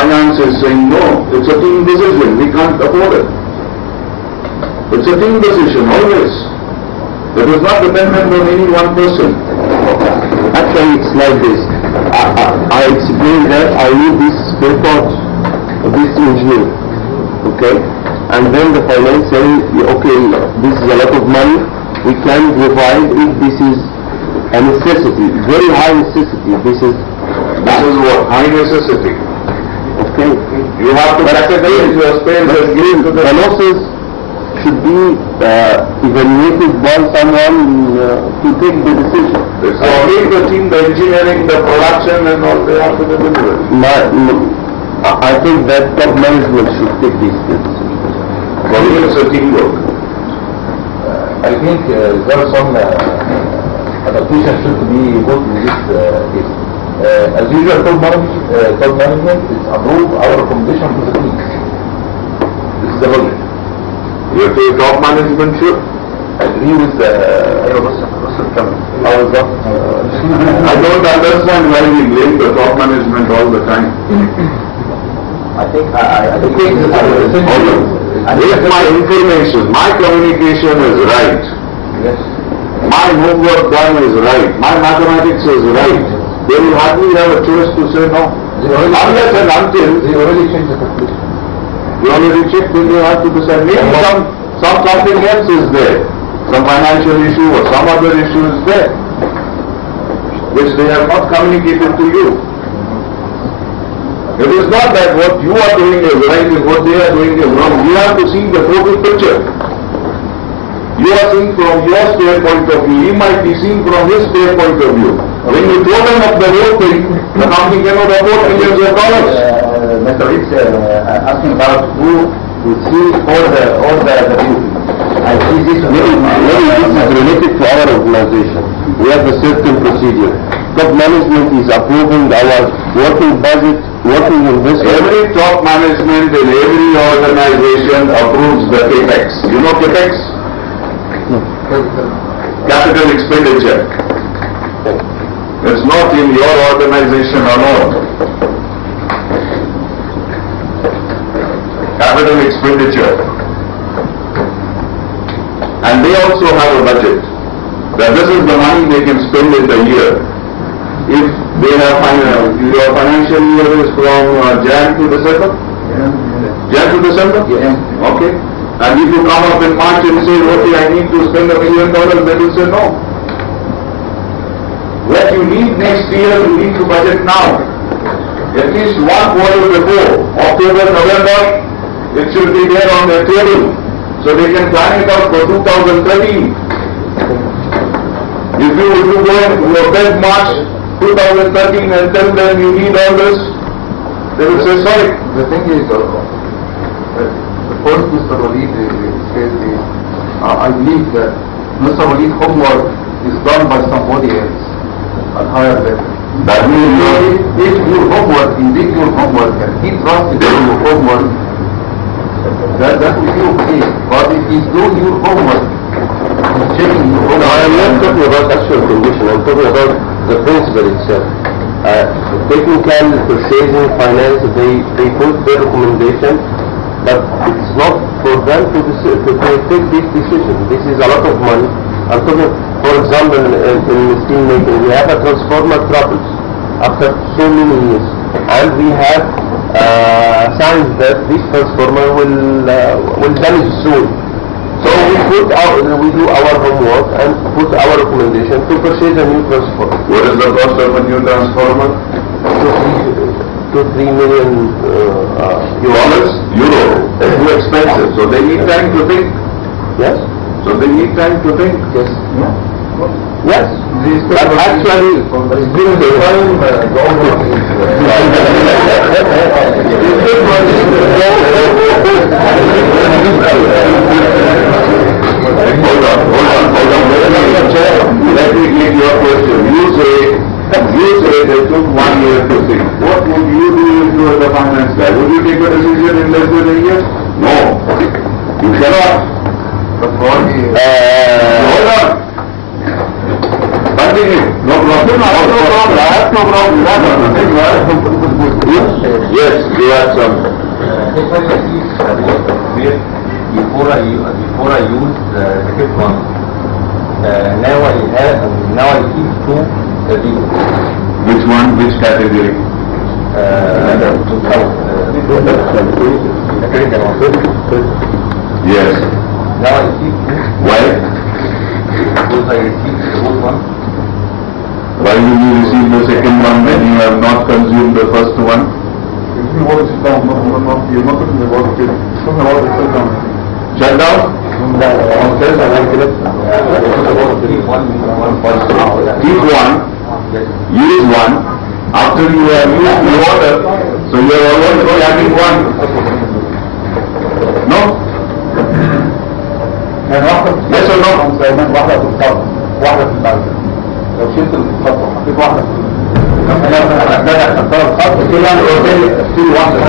finance is saying no, it's a team decision, we can't afford it. It's a team decision, always. It is not dependent on any one person. Actually, it's like this. I explained that I need this spare part of this engineer. Okay? And then the finance saying, okay, this is a lot of money, we can provide if this is a necessity, very high necessity. This is what? High necessity. Okay. You have to categorize your space as given to the losses should be evaluated by someone to take the decision. It's only the team, the engineering, the production and all, they have to deliver it. I think that top management should take this decision. For me, it's a teamwork. I think there are some adaptation should be put in this case. As usual, top management is approve our recommendation to the team. This is the logic. You say top management should? I agree with the I don't understand why we blame the top management all the time. I think If my information, my communication is right, yes. my homework done is right, my mathematics is right, they will hardly have a choice to say no. Unless and until They already changed the calculation. you already checked, then you have to decide. Maybe something else is there. Some financial issue or some other issue is there, which they have not communicated to you. It is not that what you are doing is right and what they are doing is wrong. You have to see the total picture. You are seeing from your spare point of view. He might be seeing from his spare point of view. When you total up the whole thing, the company cannot afford millions of dollars. Mr. Rich asking about who would see all the beauty. I see this Maybe this is related to our organization. We have a certain procedure. Top management is approving our working budget, working investment. Every top management in every organization approves the CAPEX. You know CAPEX? Capital expenditure. It's not in your organization alone. Capital expenditure. And they also have a budget. That this is the money they can spend in the year. If they have your financial year is from Jan to December? Jan to December? Yeah. Okay. And if you come up in March and say, okay, I need to spend $1 million, they will say no. What you need next year, you need to budget now. At least one quarter before, October, November, it should be there on their table. So they can plan it out for 2013. If you go in Feb, March 2013 and tell them you need all this, they will say sorry. The thing is, the point Mr. Walid says is, I believe that Mr. Walid's homework is done by somebody else at higher level. That means if your homework, indeed your homework, and he trusts in your homework, that will be okay. But if he's doing your homework, he's checking your homework. No, I'm not talking about actual condition, I'm talking about the principle itself. Technical, purchasing, finance, they put their recommendation, but it's not for them to take this decision. This is a lot of money. I'm talking, for example, in steel making, we have a transformer troubles after so many years, and we have signs that this transformer will damage soon. So we do our homework and put our recommendation to purchase a new transformer. what is the cost of a new transformer? 2-3 million Dollars? Euro. Too expensive. So they need time to think. Yes? So they need time to think. Yes. Yes. But actually, during the time, Let me give you a question. You say they took 1 year to think. What would you do if you were the finance guy? Would you take a decision in less than a year? No. You cannot. but for Hold on. Continue. No problem. I have no problem. Yes, you have some. Before I use the fifth one, now I keep two vehicles. Which one? Which category? Yes. Now I keep two. Why? Because I received the old one. Why will you receive the second one when you have not consumed the first one? Shut down? Keep one. Use one. After you have used the order, so you are already having one. No? Yes or no? واحدة في البلد لو شلت الخط وحطيت واحدة في كده في واحدة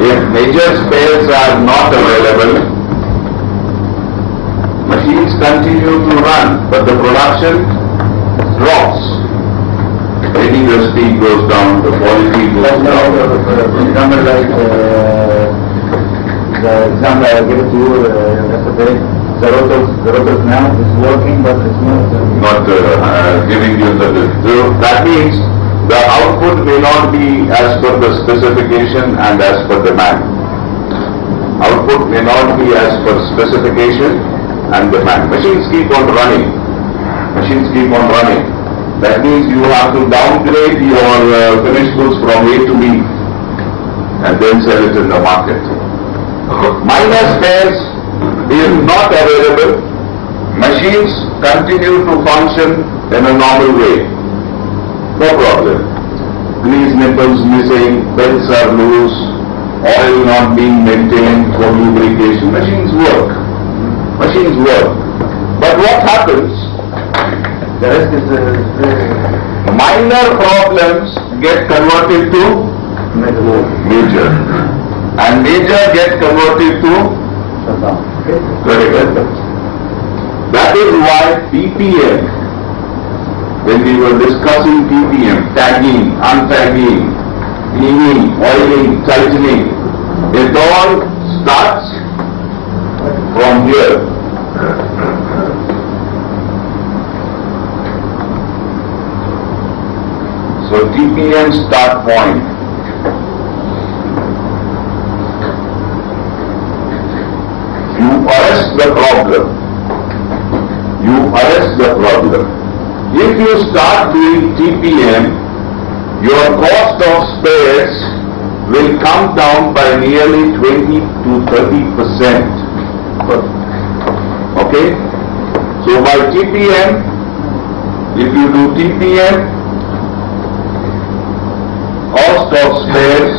If major spares are not available, machines continue to run, but the production drops. Maybe the speed goes down, the quality goes down. example like the example I gave to you yesterday, the rotors now is working, but it's not Giving you that means the output may not be as per the specification and as per demand. Output may not be as per specification and demand. Machines keep on running. Machines keep on running. That means you have to downgrade your finished goods from A to B and then sell it in the market. Minor spares is not available. Machines continue to function in a normal way. No problem. Grease nipples missing, belts are loose, oil not being maintained for lubrication. Machines work. Machines work. But what happens? the rest is Minor problems get converted to major. And major get converted to very good. That is why PPM, when we were discussing PPM, tagging, untagging, cleaning, oiling, tightening, it all starts from here. So TPM start point. You arrest the problem. You arrest the problem. If you start doing TPM, your cost of spares will come down by nearly 20 to 30%. Okay? So by TPM, if you do TPM, cost of spares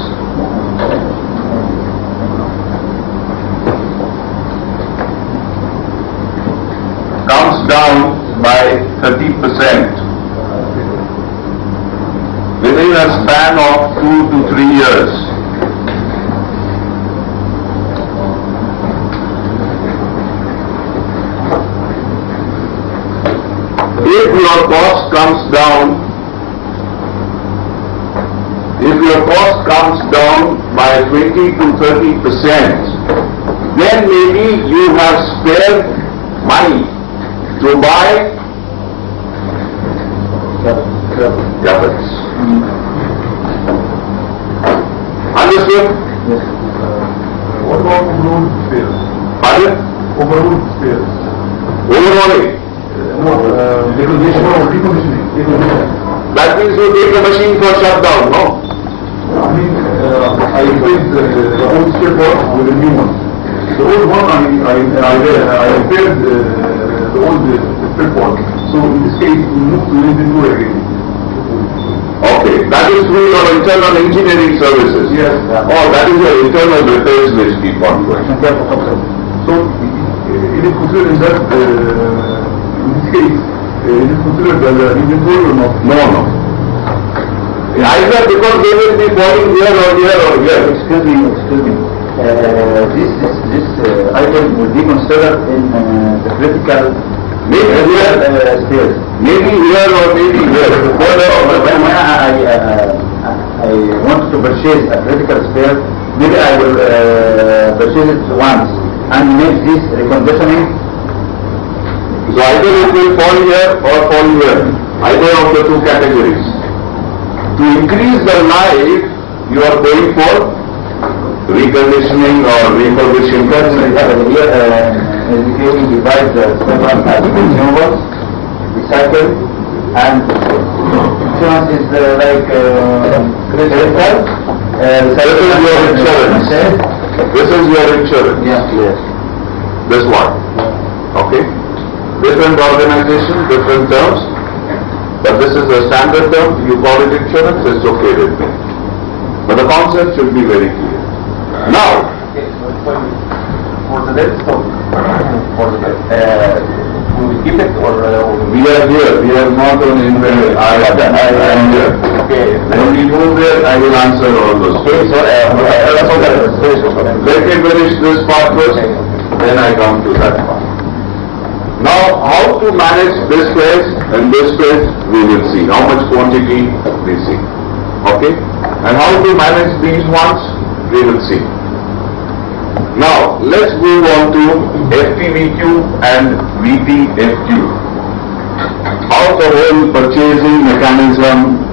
comes down by 30% within a span of 2 to 3 years. comes down, by 20 to 30%, then maybe you have spare money to buy capex. Understood? Yes. What about overall spares? Pardon? Overall spares. Overhauling. No, decommissioning. That means you take the machine for shutdown, no? I mean, I replaced the old spare part with a new one. The old one, I repaired the old spare part. So in this case, we move to inventory again. Okay, that is through your internal engineering services. Yes. Oh, that is your internal repairs which keep on going. So it is considered that, in this case, it is considered as an inventory or not? No. Either because they will be falling here or here or here. Excuse me. This item will be considered in the critical Maybe here, spares. maybe here or maybe here. When I want to purchase a critical spare, maybe I will purchase it once and make this reconditioning. So either it will fall here or fall here. Either of the two categories. To increase the life, you are going for reconditioning or refurbishing. We divide the several consumables, recycle, and insurance is like critical. This is your insurance. This is your insurance. Yes. This one. Okay. Different organization, different terms. But this is a standard term. You call it insurance, it's okay with me. But the concept should be very clear. Now, For the debt stock, will we keep it or? we are here. We are not on inventory. I am here. Okay. When we move there, I will answer all those questions. Let me finish this part first, then I come to that part. Now, how to manage this phase and this phase, we will see. How much quantity, we see. Okay? And how to manage these ones, we will see. Now, let's move on to FPVQ and VPFQ. How the whole purchasing mechanism,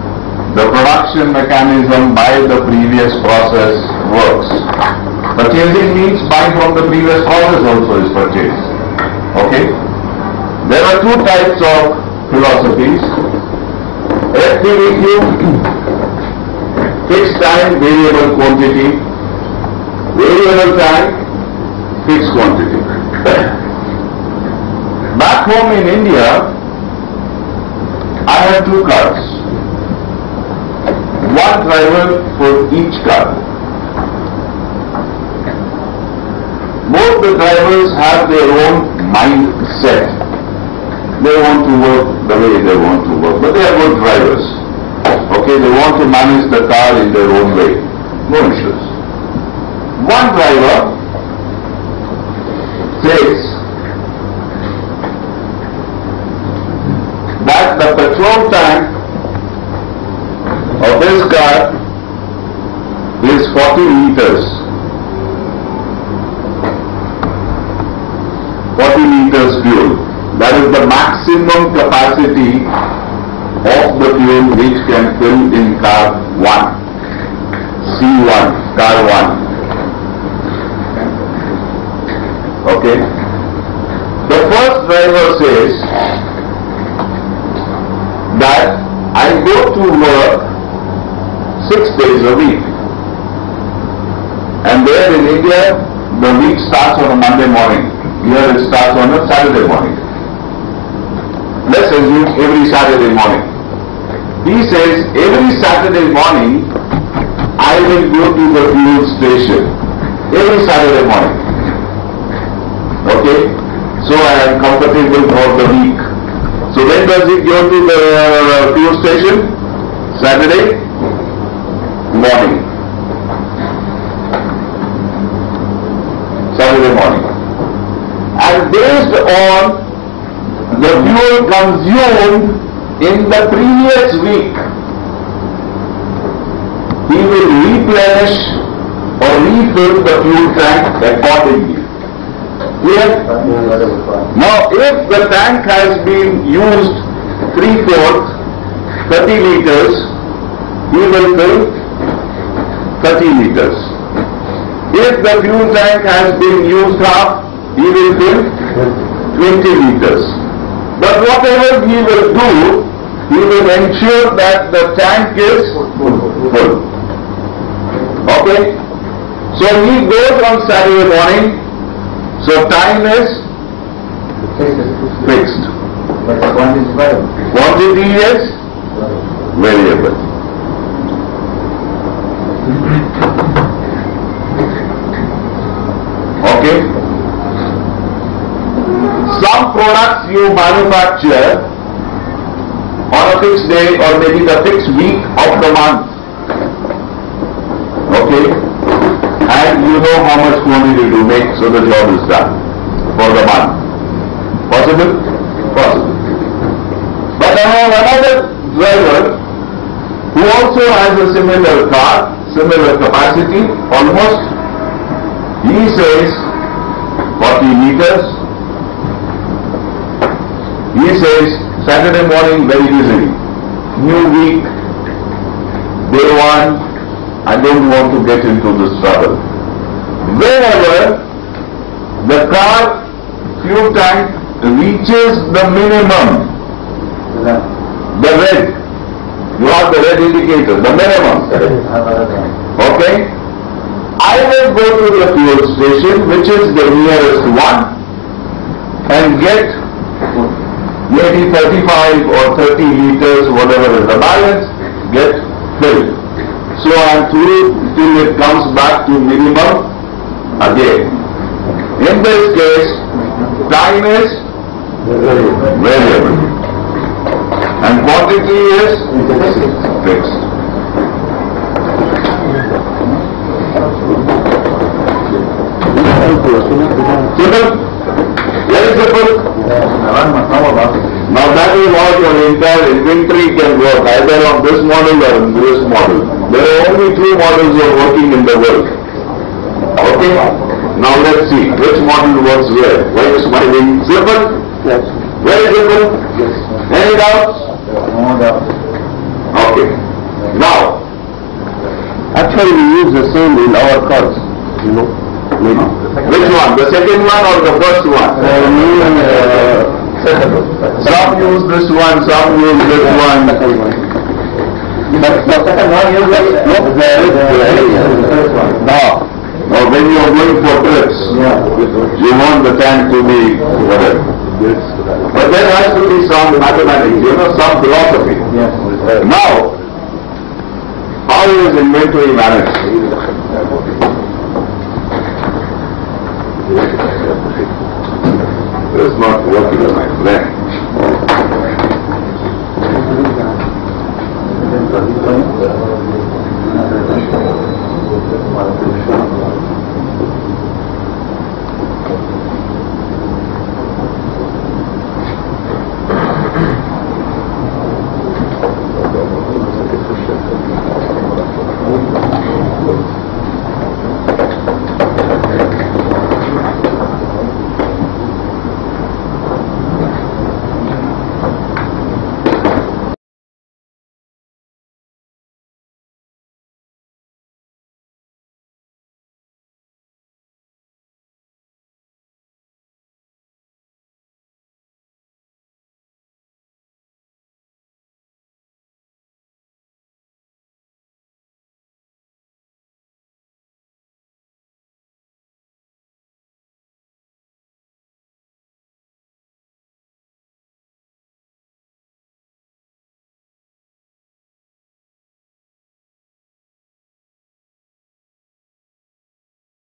the production mechanism by the previous process works. Purchasing means buying from the previous process also is purchase. Okay? There are two types of philosophies. FPVQ, fixed time, variable quantity. Variable time, fixed quantity. Back home in India, I had two cars. One driver for each car. Both the drivers have their own mindset. They want to work the way they want to work, but they are good drivers. Okay, they want to manage the car in their own way. No issues. One driver says that the petrol tank of this car is 40 liters. 40 liters fuel. That is the maximum capacity of the fuel which can fill in car 1. C1, car 1. Okay. The first driver says that I go to work 6 days a week. And there in India, the week starts on a Monday morning. Here it starts on a Saturday morning. Let's assume every Saturday morning. He says every Saturday morning I will go to the fuel station. Every Saturday morning. Okay? So I am comfortable for the week. So when does it go to the fuel station? Saturday morning. Saturday morning. And based on the fuel consumed in the previous week, he will replenish or refill the fuel tank accordingly. Clear? Now, if the tank has been used 3/4, 30 liters, he will fill 30 liters. If the fuel tank has been used half, he will fill 20 liters. But whatever he will do, he will ensure that the tank is full. Okay? So he goes on Saturday morning, so time is fixed. But the quantity is variable. Quantity is variable. Okay? Some products you manufacture on a fixed day or maybe the fixed week of the month. Okay? And you know how much quantity to make, so the job is done for the month. Possible? Possible. But I have another driver who also has a similar car, similar capacity, almost. He says 40 liters. He says Saturday morning very busy. New week, day one, I don't want to get into this trouble. Whenever the car fuel tank reaches the minimum, the red, you have the red indicator, the minimum. Okay? I will go to the fuel station, which is the nearest one, and get maybe 35 or 30 liters, whatever is the balance, get filled. So I am through till it comes back to minimum again. In this case, time is variable and quantity is fixed. Simple? Very simple? Now that is how your entire inventory can work, either on this model or on this model. There are only 2 models you are working in the world. Okay? Now let's see which model works where. Why are you smiling? Simple? Yes. Very simple? Yes. Any doubts? No doubt. Okay. Now, Actually, we use the same in our cars, you know. Maybe. which one? The second one or the first one? Some use this one, some use this one. Now when you are going for trips, you want the tank to be whatever. But there has to be some mathematics, some philosophy. Now, how is inventory managed? This is not working, my friend.